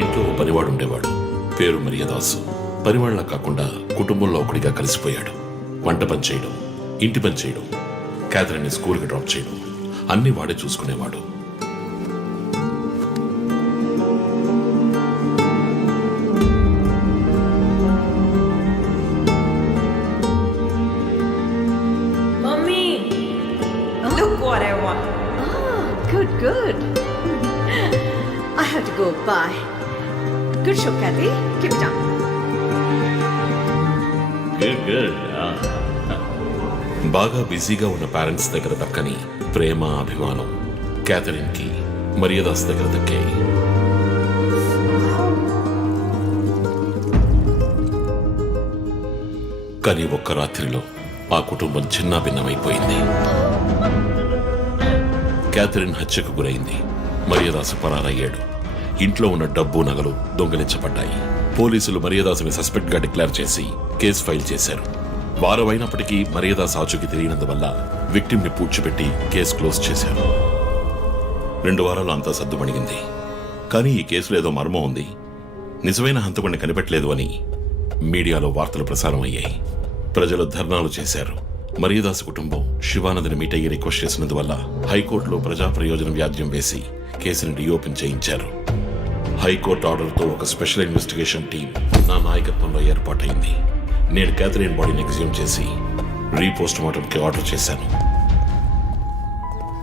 ఇంట్లో ఓ పనివాడు ఉండేవాడు పేరు మరియదాసు పనివాళ్ళ కాకుండా కుటుంబంలో ఒకడిగా కలిసిపోయాడు వంట పని చేయడం ఇంటి పని చేయడం క్యాథరిన్ని స్కూల్కి డ్రాప్ చేయడం అన్ని వాడే చూసుకునేవాడు good, good. I have to go. Bye. Good show, Kathy. Keep it up. Good good బాగా బిజీగా ఉన్న పేరెంట్స్ దగ్గర దక్కని ప్రేమ అభిమానం క్యాథరిన్కి మరియదాస్ దగ్గర దక్కాయి. కానీ ఒక్క రాత్రిలో ఆ కుటుంబం చిన్న భిన్నమైపోయింది. క్యాథరిన్ హత్యకు గురైంది. మరియదాసు పరారయ్యాడు. ఇంట్లో ఉన్న డబ్బు నగలు దొంగిలించబడ్డాయి. పోలీసులు మరియదాసుని సస్పెక్ట్గా డిక్లేర్ చేసి కేసు ఫైల్ చేశారు. వారం అయినప్పటికీ మర్యాదాస్ ఆచూకీ తెలియనందువల్ల విక్టిమ్ని పూడ్చిపెట్టి కేసు క్లోజ్ చేశారు. రెండు వారాలు అంతా సర్దుమణిగింది కానీ ఈ కేసులో ఏదో మర్మం ఉంది. నిజమైన హంతకుడిని కనిపెట్టలేదు అని మీడియాలో వార్తలు ప్రసారం అయ్యాయి. ప్రజలు ధర్నాలు చేశారు. మరియదాస్ కుటుంబం శివానందని మీట్ అయ్యి రిక్వెస్ట్ చేసినందువల్ల హైకోర్టులో ప్రజా ప్రయోజనం వ్యాజ్యం వేసి కేసుని రీఓపెన్ చేయించారు. హైకోర్టు ఆర్డర్తో ఒక స్పెషల్ ఇన్వెస్టిగేషన్ టీం నా నాయకత్వంలో ఏర్పాటైంది. నేను క్యాథరిన్ బాడీని ఎగ్జ్యూమ్ చేసి రీపోస్ట్ మార్టంకి ఆర్డర్ చేశాను.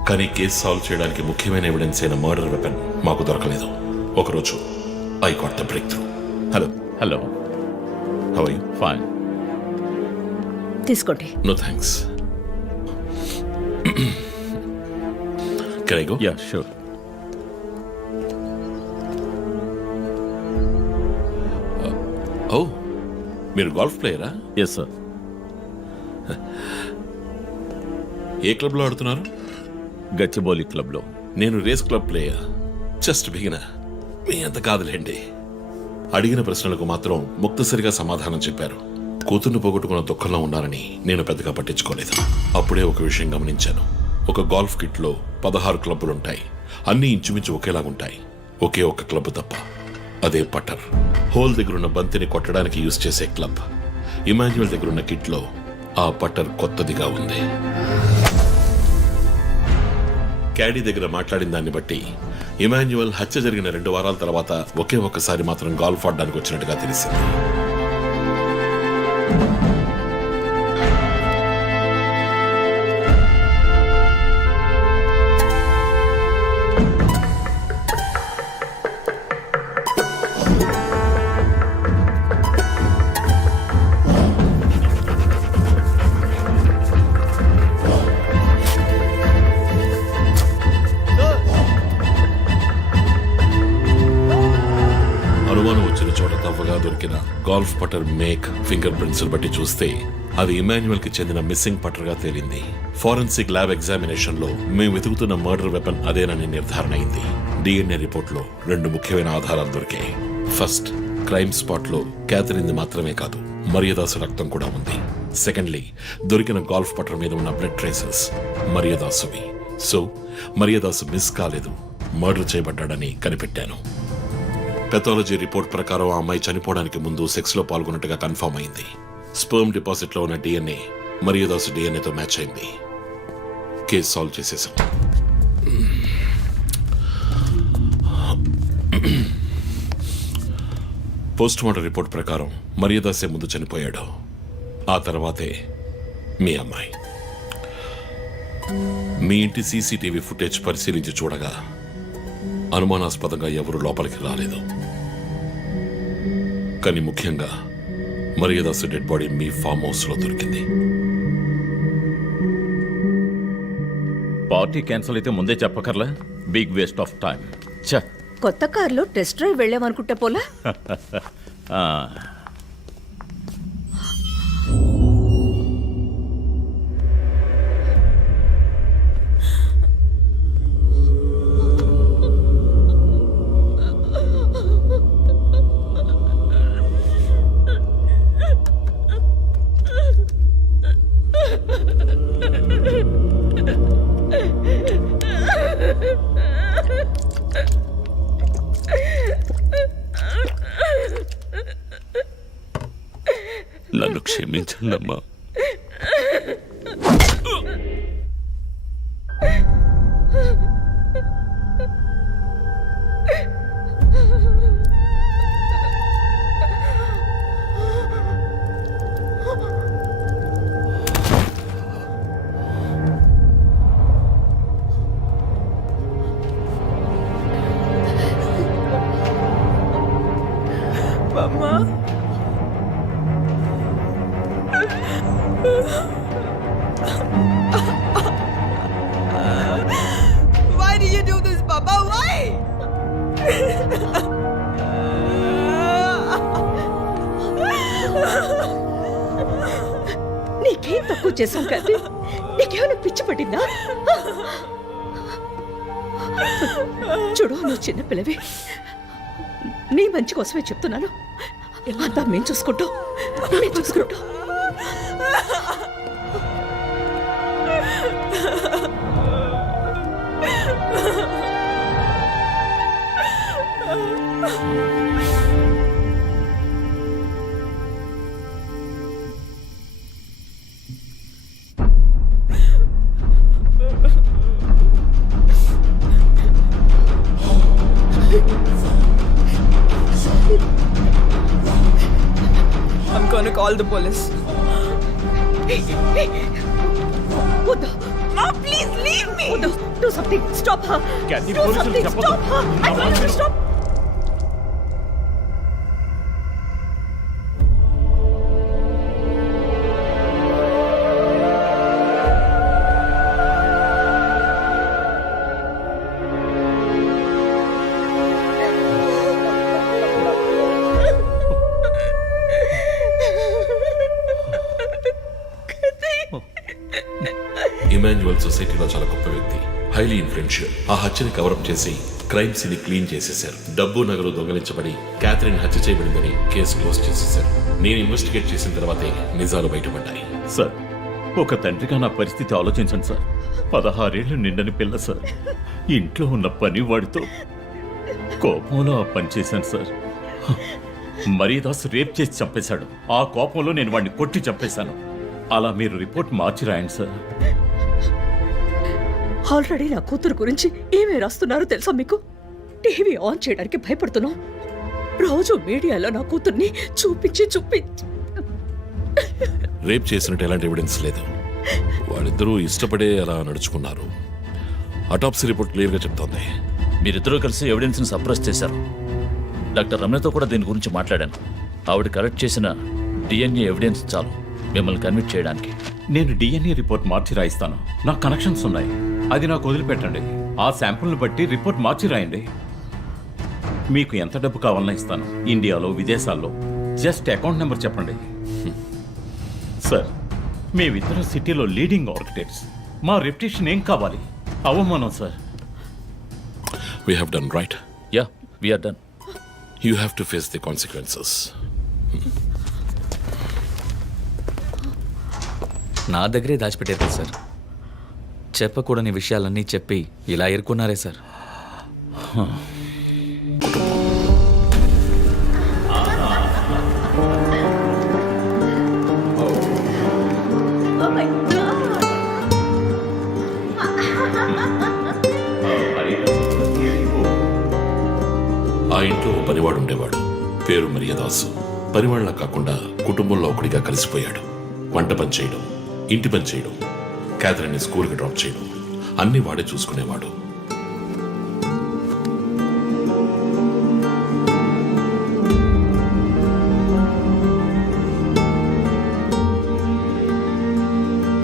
కానీ కేసు సాల్వ్ చేయడానికి ముఖ్యమైన ఎవిడెన్స్ అయిన మర్డర్ వెపన్ మాకు దొరకలేదు. ఒకరోజు I caught the break through. Hello. Hello. How you fine తీసుకోండి. No thanks can I go yeah sure oh మీరు గోల్ఫ్ ప్లేయరా? ఎస్ సార్ ఏ క్లబ్లో ఆడుతున్నారు? గచ్చిబౌలి క్లబ్లో. నేను race club player. Just beginner మీ అంత కాదులేండి. అడిగిన ప్రశ్నలకు మాత్రం ముక్తసరిగా సమాధానం చెప్పారు. కూతుర్ని పోగొట్టుకున్న దుఃఖంలో ఉన్నారని నేను పెద్దగా పట్టించుకోలేదు. అప్పుడే ఒక విషయం గమనించాను. ఒక గోల్ఫ్ కిట్లో పదహారు క్లబ్బులుంటాయి. అన్నీ ఇంచుమించు ఒకేలాగుంటాయి. ఒకే ఒక్క క్లబ్ తప్ప. అదే పట్టర్ హోల్ దగ్గరున్న బంతిని కొట్టడానికి యూజ్ చేసే క్లబ్. ఇమాన్యువల్ దగ్గరున్న కిట్లో ఆ పట్టర్ కొత్తదిగా ఉంది. క్యాడీ దగ్గర మాట్లాడిన దాన్ని బట్టి ఇమాన్యువల్ హత్య జరిగిన రెండు వారాల తర్వాత ఒకే ఒక్కసారి మాత్రం గాల్ఫ్ ఆడడానికి వచ్చినట్టుగా తెలిసింది. Golf putter make finger prints బట్టి చూస్తే అది ఇమాన్యువల్కి చెందిన మిస్సింగ్ పటర్గా తేలింది. ఫారెన్సిక్ ల్యాబ్ ఎగ్జామినేషన్లో మేము వెతుకుతున్న మర్డర్ వెపన్ అదేనని నిర్ధారణ అయింది. డిఎన్ఏ రిపోర్ట్లో రెండు ముఖ్యమైన ఆధారాలు దొరికాయి. ఫస్ట్ క్రైమ్ స్పాట్లో క్యాథరిన్ మాత్రమే కాదు మరియదాసు రక్తం కూడా ఉంది. సెకండ్లీ దొరికిన గాల్ఫ్ పటర్ మీద ఉన్న బ్లడ్ ట్రేసెస్ మరియదాసువి. సో మరియదాసు మిస్ కాలేదు మర్డర్ చేయబడ్డాడని కనిపెట్టాను. పెథాలజీ రిపోర్ట్ ప్రకారం ఆ అమ్మాయి చనిపోవడానికి ముందు సెక్స్లో పాల్గొన్నట్టుగా కన్ఫర్మ్ అయింది. స్పర్మ్ డిపాజిట్లో ఉన్న డిఎన్ఏ మరియదాసు డిఎన్ఏతో మ్యాచ్ అయింది. కేసు సాల్వ్ చేసేసాం. పోస్ట్ మార్టం రిపోర్ట్ ప్రకారం మరియదాసే ముందు చనిపోయాడు. ఆ తర్వాతే మీ అమ్మాయి. మీ ఇంటి సీసీటీవీ ఫుటేజ్ పరిశీలించి చూడగా అనుమానాస్పదంగా ఎవరు లోపలికి రాలేదు. కానీ ముఖ్యంగా మరియదాసు డెడ్ బాడీ మీ ఫామ్ హౌస్లో దొరికింది. పార్టీ క్యాన్సిల్ అయితే ముందే చెప్పకర్లా? బిగ్ వేస్ట్ ఆఫ్ టైం ఛ! కొత్త కారులో టెస్ట్ డ్రైవ్ వెళ్ళామనుకుంటా పోలా? 真的吗？చూడు నువ్వు చిన్న పిల్లవి. నీ మంచి కోసమే చెప్తున్నాను. అంతా మేము చూసుకుంటాం మేము చూసుకుంటాం. Call the police. వద్దు Ma, please leave me. వద్దు do something stop her Kathy, do పోలీసులు సంథింగ్ చెప్పొద్దు. స్టాప్ హర్ ఐ నా వాంట్ ఇమాన్యువల్ సొసైటీలో చాలా గొప్ప వ్యక్తి. హైలీ ఇన్ఫ్లుయెన్షియల్ ఆ హత్యని కవరప్ చేసి క్రైమ్ సీన్ క్లీన్ చేసేశారు. డబ్బు నగలు దొంగలించబడి క్యాథరిన్ హత్య చేయబడిందని కేసు క్లోజ్ చేసేశారు. నేను ఇన్వెస్టిగేట్ చేసిన తర్వాతే నిజాలు బయటపడ్డాయి. సార్ ఒక తండ్రిగా నా పరిస్థితి ఆలోచించండి సార్. పదహారేళ్ళు నిండని పిల్ల సార్. ఇంట్లో ఉన్న పని వాడితో కోపంలో ఆ పని చేశాను సార్. మరీదాస్ రేప్ చేసి చంపేశాడు. ఆ కోపంలో నేను వాడిని కొట్టి చంపేశాను. అలా మీరు రిపోర్ట్ మార్చి రాయండి సార్. ఆల్రెడీ నా కూతురు గురించి ఏమేమి రాస్తున్నారో తెలుసా మీకు? టీవీ ఆన్ చేయడానికి భయపడుతున్నాం రోజు మీడియాలో నా కూతుర్ని చూపించి చూపించి రేప్ చేసినట్టు ఎలాంటి ఎవిడెన్స్ లేదు. వాళ్ళిద్దరూ ఇష్టపడే అలా నడుచుకున్నారు. అటాప్సీ రిపోర్ట్ క్లియర్గా చెప్తోంది. మీరిద్దరూ కలిసి ఎవిడెన్స్ని సప్రెస్ చేశారు. డాక్టర్ రమ్యతో కూడా దీని గురించి మాట్లాడాను. ఆవిడ కలెక్ట్ చేసిన డిఎన్ఏ ఎవిడెన్స్ చాలు. మిమ్మల్ని కన్విట్ చేయడానికి. నేను డిఎన్ఏ రిపోర్ట్ మార్చి రాయిస్తాను. నాకు కనెక్షన్స్ ఉన్నాయి. అది నాకు వదిలిపెట్టండి. ఆ శాంపుల్ని బట్టి రిపోర్ట్ మార్చి రాయండి. మీకు ఎంత డబ్బు కావాలన్నా ఇస్తాను. ఇండియాలో విదేశాల్లో. జస్ట్ అకౌంట్ నెంబర్ చెప్పండి. సార్ మేమిద్దరం సిటీలో లీడింగ్ ఆర్కిటెక్ట్స్. మా రెప్యుటేషన్ ఏం కావాలి? అవమానం sir. We have done right yeah we're done you have to face the consequences నా దగ్గరే దాచిపెట్టారు కదా సార్. చెప్పకూడని విషయాలన్నీ చెప్పి ఇలా ఎరుకున్నారే సార్? ఆ ఇంట్లో పనివాడు ఉండేవాడు. పేరు మరియదాసు. పనివాళ్ళ కాకుండా కుటుంబంలో ఒకడిగా కలిసిపోయాడు. వంట పని చేయడం ఇంటి పని చేయడం క్యాథరిన్ని స్కూల్కి డ్రాప్ చేయడం అన్ని వాడే చూసుకునేవాడు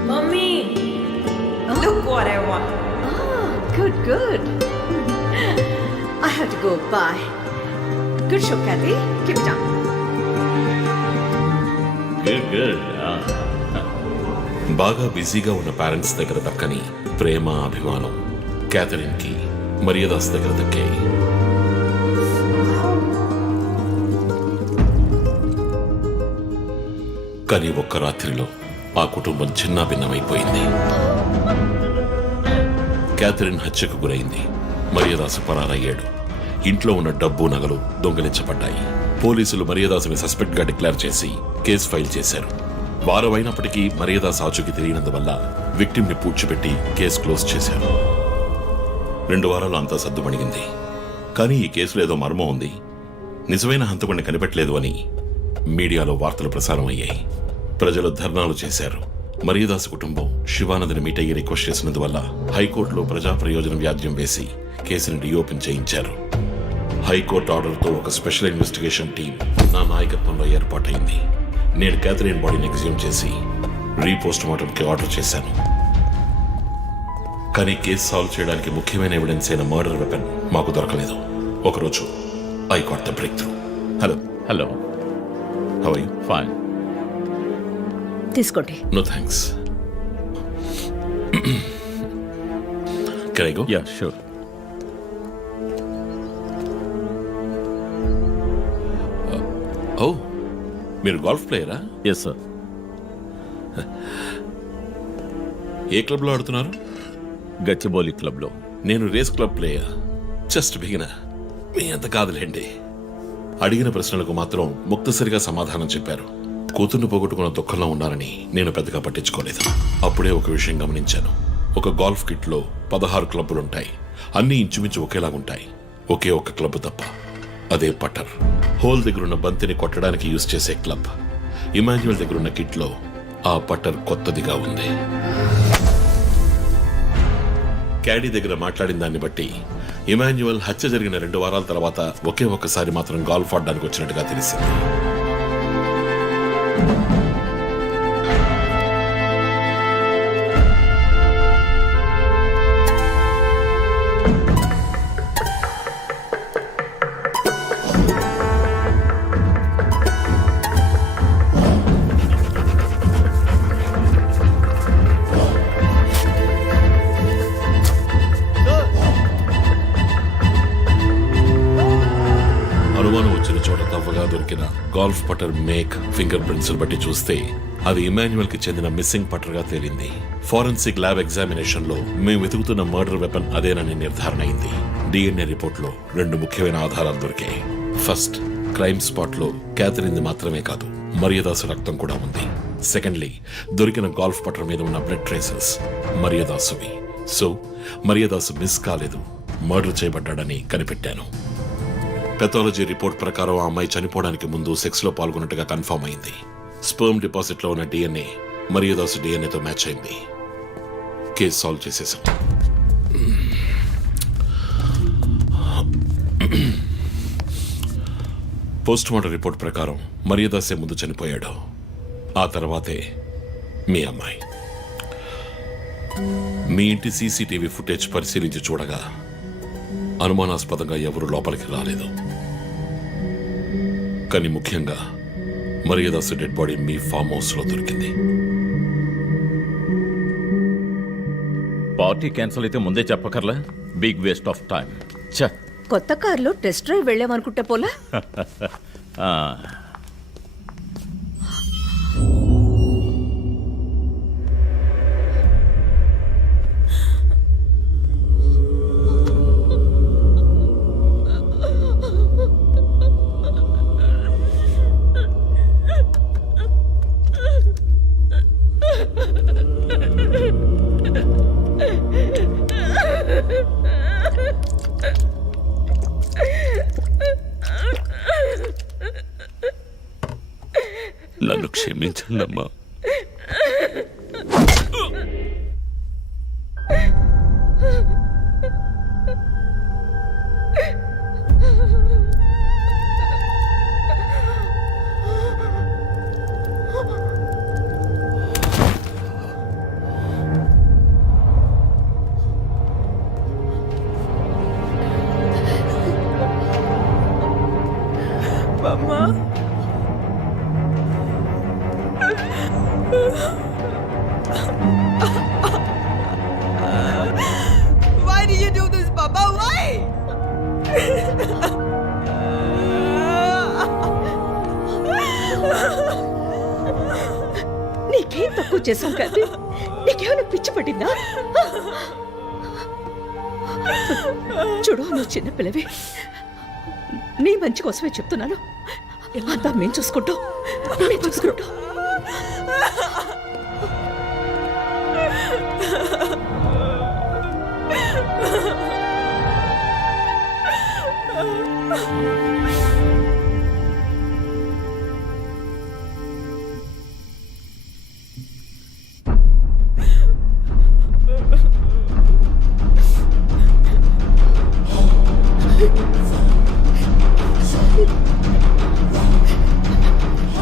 Mummy. Look what I want. Ah, good, good. I have to go. Bye. Good show, Kathy. Keep it up. Good good బాగా బిజీగా ఉన్న పేరెంట్స్ దగ్గర దక్కని ప్రేమ అభిమానం. క్యాథరిన్కి మరియదాస్ దగ్గర దక్కాయి కానీ ఒక్క రాత్రిలో ఆ కుటుంబం చిన్నాభిన్నమైపోయింది క్యాథరిన్ హత్యకు గురైంది. మరియదాసు పరారయ్యాడు. ఇంట్లో ఉన్న డబ్బు నగలు దొంగిలించబడ్డాయి. పోలీసులు మరియదాసుని సస్పెక్ట్గా డిక్లేర్ చేసి కేసు ఫైల్ చేశారు. వారమైనప్పటికీ మర్యాద సాచుకి తెలియనందువల్ల విక్టిమ్ని పూడ్చిపెట్టి కేసు క్లోజ్ చేశారు. రెండు వారాలు అంతా సర్దుమణిగింది కానీ ఈ కేసులో ఏదో మర్మం ఉంది. నిజమైన హంతకుడిని కనిపెట్టలేదు అని మీడియాలో వార్తలు ప్రసారం అయ్యాయి. ప్రజలు ధర్నాలు చేశారు. మర్యాదాసు కుటుంబం శివానందని మీట్ అయ్యి రిక్వెస్ట్ చేసినందువల్ల హైకోర్టులో ప్రజా ప్రయోజనం వ్యాజ్యం వేసి కేసును రీఓపెన్ చేయించారు. హైకోర్టు ఆర్డర్తో ఒక స్పెషల్ ఇన్వెస్టిగేషన్ టీం నా నాయకత్వంలో ఏర్పాటైంది. నేను క్యాథరిన్ బాడీని ఎగ్జ్యూమ్ చేసి రీపోస్ట్ మార్టంకి ఆర్డర్ చేశాను. కానీ కేసు సాల్వ్ చేయడానికి ముఖ్యమైన ఎవిడెన్స్ అయిన మర్డర్ వెపన్ మాకు దొరకలేదు. ఒకరోజు I caught the break through hello hello how you fine తీసుకోండి. No thanks can I go yeah sure oh మీరు గోల్ఫ్ ప్లేయరా? ఎస్ సార్ ఏ క్లబ్లో ఆడుతున్నారు? గచ్చిబౌలి క్లబ్లో. నేను race club player. Just beginner మీ అంత కాదులేండి. అడిగిన ప్రశ్నలకు మాత్రం ముక్తసరిగా సమాధానం చెప్పారు. కూతుర్ని పోగొట్టుకున్న దుఃఖంలో ఉన్నారని నేను పెద్దగా పట్టించుకోలేదు. అప్పుడే ఒక విషయం గమనించాను. ఒక గోల్ఫ్ కిట్లో పదహారు క్లబ్బులుంటాయి. అన్నీ ఇంచుమించు ఒకేలాగుంటాయి. ఒకే ఒక్క క్లబ్ తప్ప. అదే పట్టర్ హోల్ దగ్గరున్న బంతిని కొట్టడానికి యూజ్ చేసే క్లబ్. ఇమాన్యువల్ దగ్గరున్న కిట్లో ఆ పట్టర్ కొత్తదిగా ఉంది. క్యాడీ దగ్గర మాట్లాడిన దాన్ని బట్టి ఇమాన్యువల్ హత్య జరిగిన రెండు వారాల తర్వాత ఒకే ఒక్కసారి మాత్రం గాల్ఫ్ ఆడడానికి వచ్చినట్టుగా తెలిసింది. Golf putter make finger prints బట్టి చూస్తే అది ఇమాన్యువల్కి చెందిన మిస్సింగ్ పటర్గా తేలింది. ఫారెన్సిక్ ల్యాబ్ ఎగ్జామినేషన్లో మేము వెతుకుతున్న మర్డర్ వెపన్ అదేనని నిర్ధారణ అయింది. డిఎన్ఏ రిపోర్ట్లో రెండు ముఖ్యమైన ఆధారాలు దొరికాయి. ఫస్ట్ క్రైమ్ స్పాట్లో క్యాథరిన్ది మాత్రమే కాదు మర్యాదాసు రక్తం కూడా ఉంది. సెకండ్లీ దొరికిన గాల్ఫ్ పటర్ మీద ఉన్న బ్లడ్ ట్రేసెస్ మర్యాదాసువి. సో మర్యాదాసు మిస్ కాలేదు మర్డర్ చేయబడ్డాడని కనిపెట్టాను. పెథాలజీ రిపోర్ట్ ప్రకారం ఆ అమ్మాయి చనిపోవడానికి ముందు సెక్స్లో పాల్గొన్నట్టుగా కన్ఫర్మ్ అయింది. స్పర్మ్ డిపాజిట్లో ఉన్న డిఎన్ఏ మరియదాసు డిఎన్ఏతో మ్యాచ్ అయింది. కేసు సాల్వ్ చేసేసాం. పోస్ట్ మార్టం రిపోర్ట్ ప్రకారం మరియదాసే ముందు చనిపోయాడు. ఆ తర్వాతే మీ అమ్మాయి. మీ ఇంటి సీసీటీవీ ఫుటేజ్ పరిశీలించి చూడగా అనుమానాస్పదంగా ఎవరు లోపలికి రాలేదు. కానీ ముఖ్యంగా మర్యాదాసు డెడ్ బాడీ మీ ఫామ్ హౌస్లో దొరికింది. పార్టీ క్యాన్సిల్ అయితే ముందే చెప్పకర్లా? బిగ్ వేస్ట్ ఆఫ్ టైం ఛ! కొత్త కారులో టెస్ట్ డ్రైవ్ వెళ్ళామనుకుంటే పోలా? 真的吗？చూడు నువ్వు చిన్నపిల్లవి నీ మంచి కోసమే చెప్తున్నాను. అంతా మేం చూసుకుంటాం. మేం చూసుకుంటాం.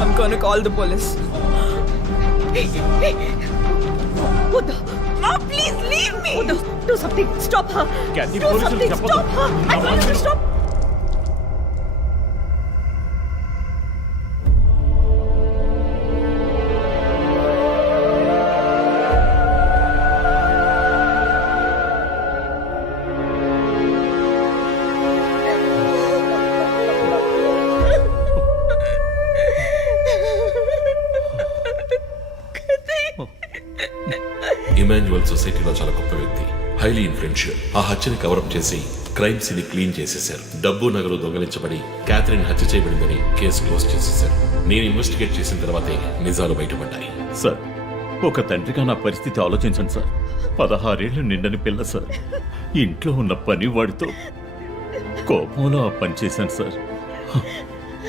I'm gonna call the police. Hey, hey. Uddha. Ma, please leave me. Uddha, do something. Stop her. Kathy, do something. Stop her. I want you to stop. Emmanuel సొసైటీలో చాలా గొప్ప వ్యక్తి. హైలీ ఇన్ఫ్లుయెన్షియల్ ఆ హత్యని కవరప్ చేసి crime scene clean చేసేశారు. డబ్బు నగలు దొంగలించబడి క్యాథరిన్ హత్య చేయబడిందని కేసు క్లోజ్ చేసేశారు. నేను ఇన్వెస్టిగేట్ చేసిన తర్వాతే నిజాలు బయటపడ్డాయి. సార్ ఒక తండ్రిగా నా పరిస్థితి ఆలోచించండి సార్. పదహారేళ్ళు నిండని పిల్ల సార్. ఇంట్లో ఉన్న పని వాడితో కోపంలో ఆ పని చేశాను సార్.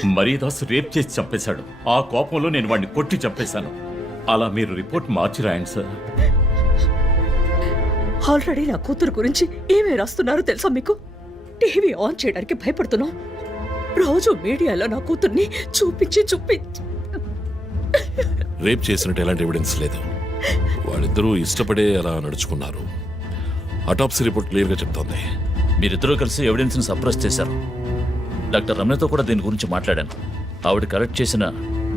మరీదాస్ రేప్ చేసి చంపేశాడు. ఆ కోపంలో నేను వాడిని కొట్టి చంపేశాను. అలా మీరు రిపోర్ట్ మార్చి రాయండి సార్. ఆల్రెడీ నా కూతురు గురించి ఏమేమి రాస్తున్నారో తెలుసా మీకు? టీవీ ఆన్ చేయడానికి భయపడుతున్నాం. రోజు మీడియాలో నా కూతుర్ని చూపించి చూపించి రేప్ చేసినట్టు ఎలాంటి ఎవిడెన్స్ లేదు. వాళ్ళిద్దరూ ఇష్టపడే అలా నడుచుకున్నారు. అటాప్సీ రిపోర్ట్ క్లియర్గా చెప్తోంది. మీరిద్దరూ కలిసి ఎవిడెన్స్ని సప్రెస్ చేశారు. డాక్టర్ రమణతో కూడా దీని గురించి మాట్లాడాను. ఆవిడ కలెక్ట్ చేసిన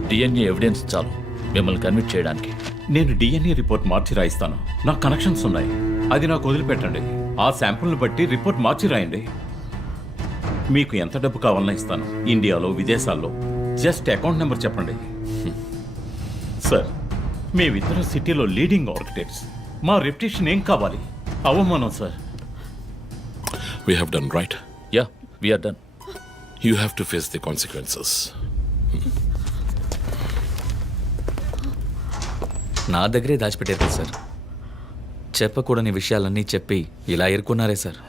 డిఎన్ఏ ఎవిడెన్స్ చాలు. మిమ్మల్ని కన్విట్ చేయడానికి. నేను డిఎన్ఏ రిపోర్ట్ మార్చి రాయిస్తాను. నాకు కనెక్షన్స్ ఉన్నాయి. అది నాకు వదిలిపెట్టండి. ఆ శాంపుల్ని బట్టి రిపోర్ట్ మార్చి రాయండి. మీకు ఎంత డబ్బు కావాలన్నా ఇస్తాను. ఇండియాలో విదేశాల్లో. జస్ట్ అకౌంట్ నెంబర్ చెప్పండి. సార్ మేమిద్దరం సిటీలో లీడింగ్ ఆర్కిటెక్ట్స్. మా రెప్యుటేషన్ ఏం కావాలి? అవమానం sir. We have done right yeah we're done you have to face the consequences నా దగ్గరే దాచిపెట్టారు సార్. చెప్పకూడని విషయాలన్నీ చెప్పి ఇలా ఎరుకున్నారే సార్?